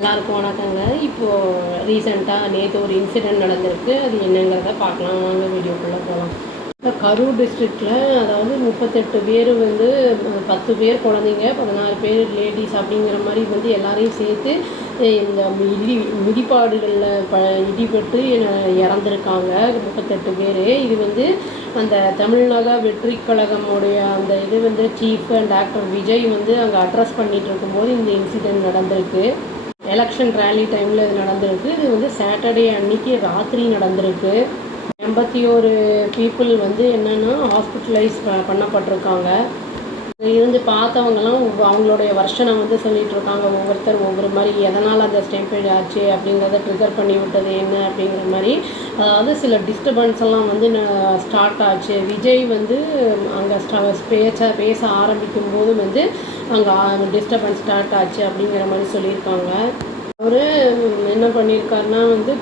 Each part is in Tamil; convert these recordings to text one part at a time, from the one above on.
எல்லாருக்கும் வணக்கங்க. இப்போது ரீசெண்டாக நேற்று ஒரு இன்சிடெண்ட் நடந்திருக்கு. அது என்னங்கிறத பார்க்கலாம் வாங்க, வீடியோக்குள்ளே போகலாம். கரூர் டிஸ்ட்ரிக்டில் அதாவது 38 பேர் 10 பேர் குழந்தைங்க, 16 பேர் லேடிஸ் அப்படிங்கிற மாதிரி எல்லாரையும் சேர்த்து இந்த மிதிப்பாடுகளில் இடிபட்டு இறந்துருக்காங்க 38 பேர். இது அந்த தமிழ்நாடு வெற்றி கழகமுடைய அந்த சீஃப் டாக்டர் விஜய் அங்கே அட்ரஸ் பண்ணிகிட்டு இருக்கும்போது இந்த இன்சிடெண்ட் நடந்திருக்கு. எலெக்ஷன் ரேலி டைமில் இது நடந்திருக்கு. இது சாட்டர்டே அன்னைக்கு ராத்திரி நடந்திருக்கு. 81 பீப்புள் என்னென்னா ஹாஸ்பிட்டலைஸ் பண்ணப்பட்டிருக்காங்க. இருந்து பார்த்தவங்கலாம் அவங்களுடைய வருஷனை சொல்லிகிட்ருக்காங்க. ஒவ்வொருத்தர் ஒவ்வொரு மாதிரி எதனால் அந்த ஸ்டெம்பேஜ் ஆச்சு அப்படிங்கிறத ட்ரிகர் பண்ணி விட்டது என்ன அப்படிங்கிற மாதிரி. அதாவது சில டிஸ்டர்பன்ஸ் எல்லாம் ஸ்டார்ட் ஆச்சு. விஜய் அங்கே பேச ஆரம்பிக்கும் போது அங்கே டிஸ்டர்பன்ஸ் ஸ்டார்ட் ஆச்சு அப்படிங்கிற மாதிரி சொல்லியிருக்காங்க. அவர் என்ன பண்ணியிருக்காருன்னா இந்த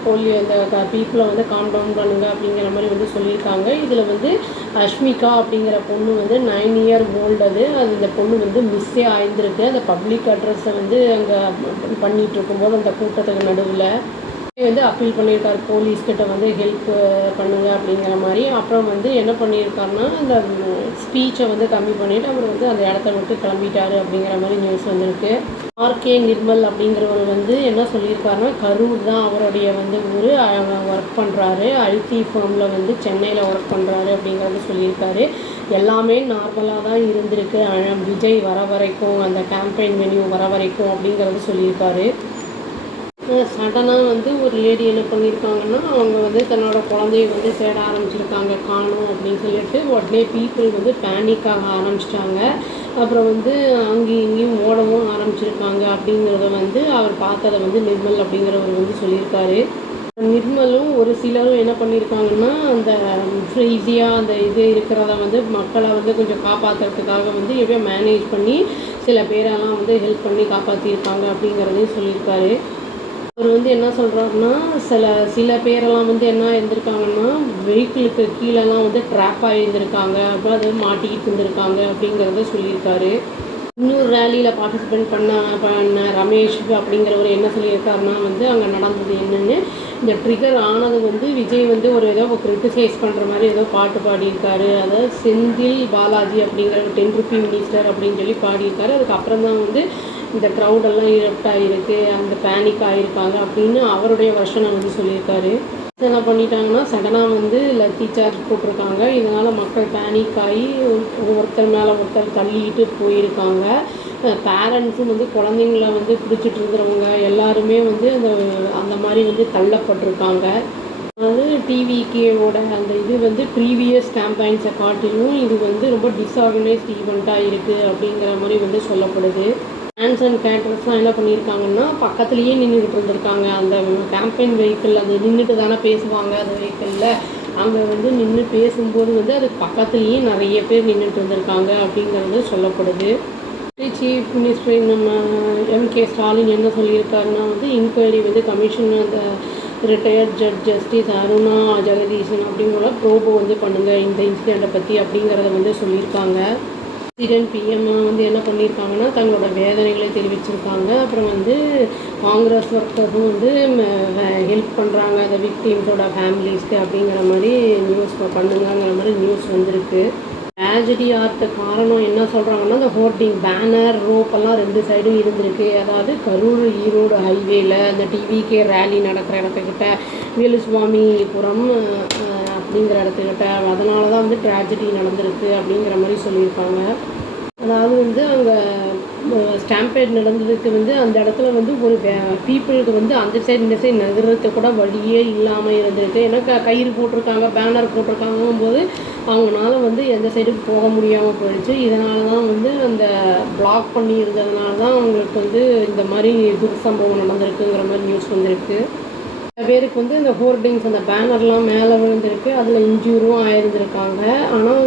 பீப்புளை காம் டவுன் பண்ணுங்க அப்படிங்கிற மாதிரி சொல்லியிருக்காங்க. இதில் அஷ்மிகா அப்படிங்கிற பொண்ணு 9 இயர் ஓல்டு. அது இந்த பொண்ணு மிஸ்ஸே ஆயிருந்திருக்கு. அந்த பப்ளிக் அட்ரஸை அங்கே பண்ணிகிட்டு இருக்கும்போது அந்த கூட்டத்துக்கு நடுவில் அப்பீல் பண்ணியிருக்காரு, போலீஸ்கிட்ட ஹெல்ப் பண்ணுங்க அப்படிங்கிற மாதிரி. அப்புறம் என்ன பண்ணியிருக்காருன்னா அந்த ஸ்பீச்சை கம்மி பண்ணிவிட்டு அவர் அந்த இடத்த விட்டு கிளம்பிட்டாரு அப்படிங்கிற மாதிரி நியூஸ் வந்திருக்கு. ஆர்கே நிர்மல் அப்படிங்கிறவர் என்ன சொல்லியிருக்காருன்னா கரூர் தான் அவருடைய ஊர். ஒர்க் பண்ணுறாரு, ஐடி ஃபார்மில் சென்னையில் ஒர்க் பண்ணுறாரு அப்படிங்கிறத சொல்லியிருக்காரு. எல்லாமே நார்மலாக தான் இருந்திருக்கு விஜய் வர வரைக்கும், அந்த கேம்பெயின் மெனியூ வர வரைக்கும் அப்படிங்கிறது சொல்லியிருக்காரு. சடனாக ஒரு லேடி என்ன பண்ணியிருக்காங்கன்னா அவங்க தன்னோட குழந்தைய தேட ஆரம்பிச்சிருக்காங்க, காணும் அப்படின்னு சொல்லிட்டு. உடனே பீப்புள் பேனிக் ஆக ஆரம்பிச்சிட்டாங்க. அப்புறம் அங்கேயும் இங்கேயும் ஓடவும் ஆரம்பிச்சிருக்காங்க அப்படிங்கிறத அவர் பார்த்ததை நிர்மல் அப்படிங்கிறவர் சொல்லியிருக்காரு. நிர்மலும் ஒரு சிலரும் என்ன பண்ணியிருக்காங்கன்னா அந்த ஃப்ரீஸியாக அந்த இது இருக்கிறத மக்களை கொஞ்சம் காப்பாற்றுறதுக்காக எப்படியோ மேனேஜ் பண்ணி சில பேரெல்லாம் ஹெல்ப் பண்ணி காப்பாற்றியிருக்காங்க அப்படிங்கிறதையும் சொல்லியிருக்காரு. அவர் என்ன சொல்கிறாருன்னா சில பேரெல்லாம் என்ன இருந்திருக்காங்கன்னா வெஹிக்கிளுக்கு கீழெல்லாம் ட்ராப் ஆகியிருந்திருக்காங்க, அப்புறம் அது மாட்டிக்கிட்டு இருந்திருக்காங்க அப்படிங்கிறத சொல்லியிருக்காரு. இன்னொரு ரேலியில் பார்ட்டிசிபேட் பண்ண ரமேஷ் அப்படிங்கிறவர் என்ன சொல்லியிருக்காருன்னா அங்கே நடந்தது என்னென்னு, இந்த ட்ரிகர் ஆனது விஜய் ஒரு ஏதோ கிரிட்டிசைஸ் பண்ணுற மாதிரி ஏதோ பாட்டு பாடியிருக்காரு. அதாவது செந்தில் பாலாஜி அப்படிங்கிற 10 ரூபி மினிஸ்டர் அப்படின்னு சொல்லி பாடியிருக்காரு. அதுக்கப்புறம் தான் இந்த க்ரௌடெல்லாம் இரப்ட் ஆகிருக்கு, அந்த பேனிக் ஆகிருக்காங்க அப்படின்னு அவருடைய வருஷனை சொல்லியிருக்காரு. என்ன பண்ணிட்டாங்கன்னா சடனாக லத்தி சார்ஜ் போட்டிருக்காங்க. இதனால் மக்கள் பேனிக் ஆகி ஒருத்தர் மேலே ஒருத்தர் தள்ளிக்கிட்டு போயிருக்காங்க. பேரண்ட்ஸும் குழந்தைங்கள பிடிச்சிட்டு இருக்கிறவங்க எல்லாருமே அந்த மாதிரி தள்ளப்பட்டிருக்காங்க. அதாவது டிவிகேவோட அந்த இது ப்ரீவியஸ் கேம்பெயின்ஸை காட்டிலும் இது ரொம்ப டிஸ்ஆர்கனைஸ்ட் ஈவெண்ட்டாக இருக்குது அப்படிங்கிற மாதிரி சொல்லப்படுது. டான்ஸ் அண்ட் கேரக்டர்ஸ்லாம் என்ன பண்ணியிருக்காங்கன்னா பக்கத்துலேயே நின்றுக்கிட்டு இருந்திருக்காங்க. அந்த கேம்பெயின் வெஹிக்கிள் அது நின்றுட்டு தானே பேசுவாங்க, அந்த வெஹிக்கிளில் அங்கே நின்று பேசும்போது அதுக்கு பக்கத்துலேயே நிறைய பேர் நின்றுட்டு இருந்திருக்காங்க அப்படிங்கிறது சொல்லப்படுது. சீஃப் மினிஸ்டர் நம்ம எம்.கே. ஸ்டாலின் என்ன சொல்லியிருக்காருன்னா இன்கொயரி கமிஷன் அந்த ரிட்டையர்ட் ஜஸ்டிஸ் அருணா ஜெகதீசன் அப்படிங்கிற ப்ரோபோ பண்ணுங்கள் இந்த இன்சிடெண்ட்டை பற்றி அப்படிங்கிறத சொல்லியிருக்காங்க. பிரசிடென்ட் பிஎம் என்ன பண்ணியிருக்காங்கன்னா தங்களோட வேதனைகளை தெரிவிச்சிருக்காங்க. அப்புறம் காங்கிரஸ் ஒர்க்கர்ஸும் ஹெல்ப் பண்ணுறாங்க அந்த விக்டிம்ஸோட ஃபேமிலிஸ்க்கு அப்படிங்கிற மாதிரி நியூஸ் பண்ணுங்கிற மாதிரி நியூஸ் வந்திருக்கு. ட்ராஜடி ஆர்த்த காரணம் என்ன சொல்கிறாங்கன்னா இந்த ஹோர்டிங் பேனர் ரோப்பெல்லாம் 2 சைடும் இருந்திருக்கு. அதாவது கரூர் ஈரோடு ஹைவேல அந்த டிவிகே ரேலி நடக்கிற இடத்துக்கிட்ட வேலுசுவாமிபுரம் அப்படிங்கிற இடத்துக்கிட்ட, அதனால தான் ட்ராஜடி நடந்திருக்கு அப்படிங்கிற மாதிரி சொல்லியிருக்காங்க. அதாவது அங்கே ஸ்டாம்பேட் நடந்ததுக்கு அந்த இடத்துல ஒரு பீப்புளுக்கு அந்த சைடு இந்த சைடு நகர்றதுக்கு கூட வழியே இல்லாமல் இருந்திருக்கு. ஏன்னா கயிறு போட்டிருக்காங்க, பேனர் போட்டிருக்காங்கும் போது அவங்களால எந்த சைடுக்கு போக முடியாமல் போயிடுச்சு. இதனால தான் அந்த பிளாக் பண்ணி இருந்ததுனால தான் அவங்களுக்கு இந்த மாதிரி துர்சம்பவம் நடந்திருக்குங்கிற மாதிரி நியூஸ் வந்திருக்கு. சில பேருக்கு இந்த ஹோர்டிங்ஸ் அந்த பேனர்லாம் மேலே விழுந்திருக்கு, அதில் இன்ஜூரும் ஆயிருந்திருக்காங்க. ஆனால்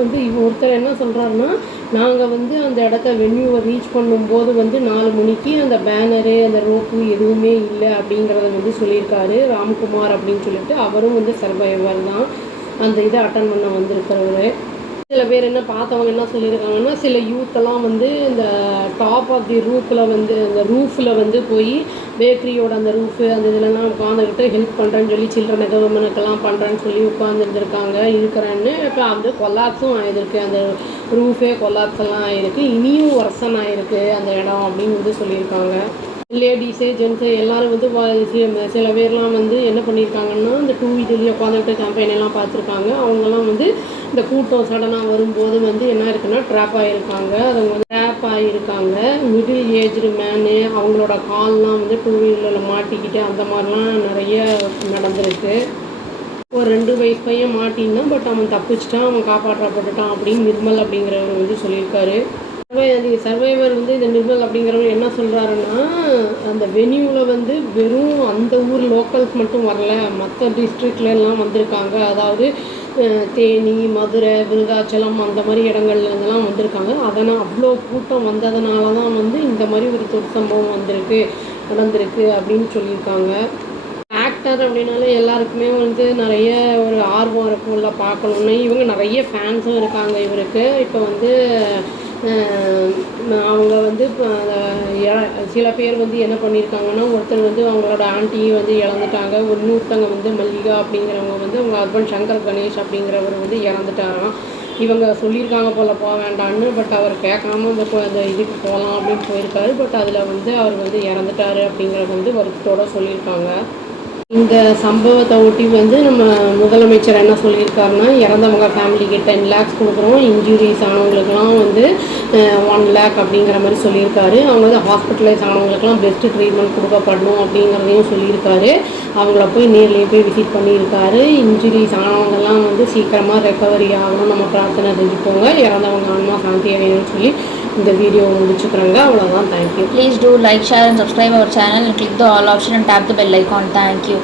ஒருத்தர் என்ன சொல்கிறாருன்னா நாங்கள் அந்த இடத்த வென்யூவை ரீச் பண்ணும்போது 4 மணிக்கு அந்த பேனரு அந்த ரோப்பு எதுவுமே இல்லை அப்படிங்கிறத சொல்லியிருக்காரு. ராம்குமார் அப்படின்னு சொல்லிட்டு அவரும் சர்வைவர் தான், அந்த இதை அட்டன் பண்ண வந்திருக்கிறவர். சில பேர் என்ன பார்த்தவங்க என்ன சொல்லியிருக்காங்கன்னா, சில யூத்தெல்லாம் வந்து இந்த டாப் ஆஃப் தி ரூஃபில் வந்து அந்த ரூஃபில் வந்து போய் பேக்கரியோட அந்த ரூஃபு அந்த இதுலலாம் உட்காந்துக்கிட்டு ஹெல்ப் பண்ணுறேன்னு சொல்லி சில்ட்ரன் கவர்மெண்ட்டுக்கெல்லாம் பண்ணுறேன்னு சொல்லி உட்காந்துருந்துருக்காங்க இருக்கிறேன்னு. இப்போ வந்து கொலாப்ஸும் ஆகிருக்கு, அந்த ரூஃபே கொலாப்ஸ் எல்லாம் ஆகிருக்கு, இனியும் ஒர்சன் ஆகிருக்கு அந்த இடம் அப்படின்னு வந்து சொல்லியிருக்காங்க. லேடிஸு ஜென்ஸு எல்லோரும் வந்து சில பேர்லாம் வந்து என்ன பண்ணியிருக்காங்கன்னா, இந்த டூ வீலர்லேயே உட்காந்துக்கிட்டு கேம்பெயின் எல்லாம் பார்த்துருக்காங்க. அவங்கெல்லாம் வந்து இந்த கூட்டம் சடனாக வரும்போது வந்து என்ன இருக்குன்னா ட்ராப் ஆகிருக்காங்க. அவங்க வந்து ட்ராப் ஆகியிருக்காங்க. மிடில் ஏஜ்டு மேனு அவங்களோட கால்லாம் வந்து டூ வீலரில் மாட்டிக்கிட்டு அந்த மாதிரிலாம் நிறைய நடந்திருக்கு. ஒரு 2 வயசு பையன் மாட்டின்தான், பட் அவன் தப்பிச்சிட்டான், அவன் காப்பாற்றப்பட்டுட்டான் அப்படின்னு நிர்மல் அப்படிங்கிறவர் வந்து சொல்லியிருக்காரு. சர்வைவர் வந்து இந்த நிர்மல் அப்படிங்கிறவர் என்ன சொல்கிறாருன்னா, அந்த வென்யூவில் வந்து வெறும் அந்த ஊர் லோக்கல்ஸ் மட்டும் வரல, மற்ற டிஸ்ட்ரிக்ட்லாம் வந்திருக்காங்க. அதாவது தேனி, மதுரை, விருதாச்சலம் அந்த மாதிரி இடங்கள்லேருந்துலாம் வந்திருக்காங்க. அதனால் அவ்வளோ கூட்டம் வந்ததுனால தான் வந்து இந்த மாதிரி ஒரு தொற்சம்பவம் நடந்திருக்கு அப்படின்னு சொல்லியிருக்காங்க. ஆக்டர் அப்படின்னாலே எல்லாருக்குமே வந்து நிறைய ஒரு ஆர்வம் இருக்கும்ல பார்க்கணுன்னு. இவங்க நிறைய ஃபேன்ஸும் இருக்காங்க இவருக்கு. இப்போ வந்து அவங்க வந்து இப்போ சில பேர் வந்து என்ன பண்ணியிருக்காங்கன்னா, ஒருத்தர் வந்து அவங்களோட ஆண்டியை வந்து இழந்துட்டாங்க. இன்னொருத்தவங்க வந்து மல்லிகா அப்படிங்கிறவங்க வந்து அவங்க ஹஸ்பண்ட் சங்கர் கணேஷ் அப்படிங்கிறவர் வந்து இறந்துட்டாராம். இவங்க சொல்லியிருக்காங்க போல் போக வேண்டான்னு, பட் அவர் கேட்காம இந்த இதுக்கு போகலாம் அப்படின்னு போயிருக்காரு. பட் அதில் வந்து அவர் வந்து இறந்துட்டார் அப்படிங்கிறத வந்து வருத்தத்தோடு சொல்லியிருக்காங்க. இந்த சம்பவத்தை ஒட்டி வந்து நம்ம முதலமைச்சர் என்ன சொல்லியிருக்காருன்னா, இறந்தவங்க ஃபேமிலிக்கு 10 lakhs கொடுக்குறோம், இன்ஜுரிஸ் ஆனவங்களுக்குலாம் வந்து 1 lakh அப்படிங்கிற மாதிரி சொல்லியிருக்காரு. அவங்க வந்து ஹாஸ்பிட்டலைஸ் ஆனவங்களுக்குலாம் பெஸ்ட்டு ட்ரீட்மெண்ட் கொடுக்கப்படணும் அப்படிங்கிறதையும் சொல்லியிருக்காரு. அவங்கள போய் நேர்லேயே போய் விசிட் பண்ணியிருக்காரு. இன்ஜுரிஸ் ஆனவங்கெல்லாம் வந்து சீக்கிரமாக ரெக்கவரி ஆகணும், நம்ம பிரார்த்தனை செஞ்சுக்கோங்க, இறந்தவங்க ஆன்மா சாந்தி அடையணும்னு சொல்லி இந்த வீடியோவை முடிச்சுக்கிறாங்க. அவ்வளோதான். Thank you. Please do like, share and subscribe our channel and click the all option and tap the bell icon. Thank you.